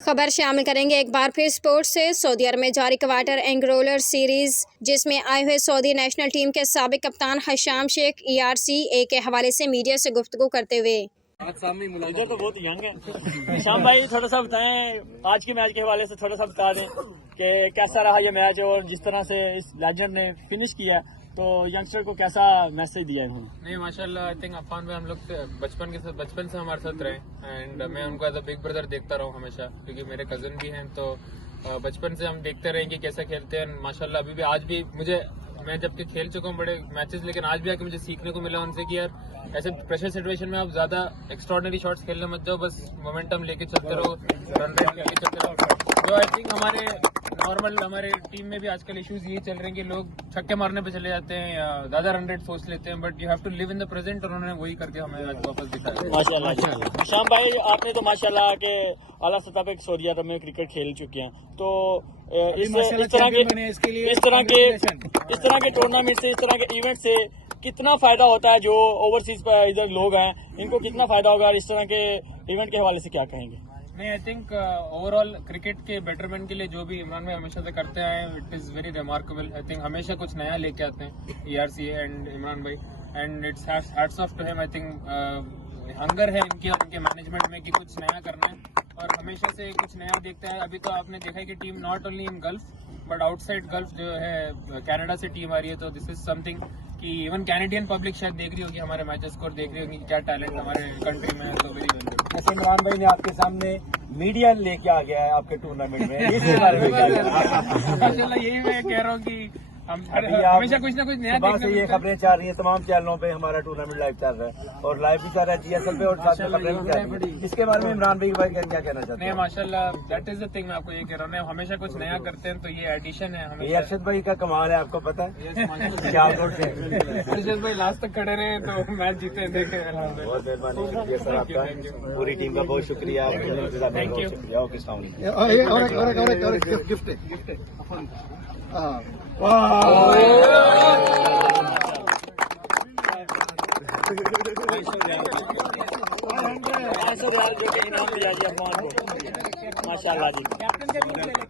खबर शामिल करेंगे एक बार फिर स्पोर्ट्स से। सऊदी अरब में जारी क्वार्टर एंग्रोलर सीरीज जिसमें आए हुए सऊदी नेशनल टीम के साबिक कप्तान हशाम शेख ERCA के हवाले से मीडिया से गुफ्तगू करते हुए इधर तो बहुत यंग है। हशाम भाई थोड़ा सा बताएं आज के मैच के हवाले से, थोड़ा सा बता दें कि कैसा रहा ये मैच और जिस तरह से इस लेजेंड ने फिनिश किया तो यंगस्टर को कैसा मैसेज दिया है उन्होंने। नहीं माशाल्लाह, आई थिंक अफान भाई हम लोग बचपन से हमारे साथ रहे एंड मैं उनको एज अ बिग ब्रदर देखता रहा हूँ हमेशा, क्योंकि मेरे कजन भी हैं तो बचपन से हम देखते रहे कि कैसे खेलते हैं। माशाल्लाह अभी भी आज भी मैं जबकि खेल चुका हूँ बड़े मैचेस, लेकिन आज भी आके मुझे सीखने को मिला उनसे कि यार ऐसे प्रेशर सिचुएशन में आप ज्यादा एक्स्ट्राऑर्डिनरी शॉट्स खेलने मत जाओ, बस मोमेंटम लेके चलते रहो, रन रेट लेके चलते रहो। तो आई थिंक हमारे टीम में भी आजकल इश्यूज यही चल रहे हैं कि लोग छक्के मारने पे चले जाते हैं या ज्यादा रन रेट सोच लेते हैं, but you have to live in the present, और उन्होंने वही करके हमें आज वापस दिखाया। माशाल्लाह हशाम भाई आपने तो माशाल्लाह के आला सतह पे सऊदी अरब में क्रिकेट खेल चुके हैं, तो इस तरह के टूर्नामेंट से, इस तरह के इवेंट से कितना फायदा होता है? जो ओवरसीज पर इधर लोग हैं इनको कितना फायदा होगा? इस तरह के इवेंट के हवाले से क्या कहेंगे? नहीं, आई थिंक ओवरऑल क्रिकेट के बेटरमेंट के लिए जो भी इमरान भाई हमेशा से करते आए हैं, it is very remarkable. I think हमेशा कुछ नया लेके आते हैं ERCA एंड इमरान भाई, and it's hats off to him. I think hunger है इनके मैनेजमेंट में कि कुछ नया करना है और हमेशा से कुछ नया देखता है। अभी तो आपने देखा है कि team not only in gulf but outside gulf जो है कनाडा से टीम आ रही है, तो दिस इज समथिंग कि इवन कैनेडियन पब्लिक शायद देख रही होगी हमारे मैचेस को और देख रही होगी क्या टैलेंट हमारे कंट्री में है। तो वेरी वेल। जैसे इमरान भाई ने आपके सामने मीडिया लेके आ गया है आपके टूर्नामेंट में, इसके बारे में क्या माशाल्लाह यही मैं कह रहा हूँ कि हम हमेशा कुछ ना कुछ नया सुबह से ये खबरें चल रही हैं, तमाम चैनलों पे हमारा टूर्नामेंट लाइव चल रहा है और लाइव भी चल रहा है GSL पे और साथ में खबरें भी चल रही हैं। इसके बारे में इमरान भाई क्या कहना चाहते हैं? माशाल्लाह दैट इज द थिंग, मैं आपको ये कह रहा हूँ हमेशा कुछ नया करते हैं, तो ये एडिशन है। ये अरशद भाई का कमाल है, आपको पता है अरशद भाई लास्ट तक खड़े रहे तो मैच जीते देखे। बहुत मेहरबानी, शुक्रिया सर आपका, पूरी टीम का बहुत शुक्रिया। Thank you. शुक्रिया, ओके, अस्सलाम वालेकुम। गिफ्ट जो कि इनाम दिया गया अफगान को, माशाल्लाह जी।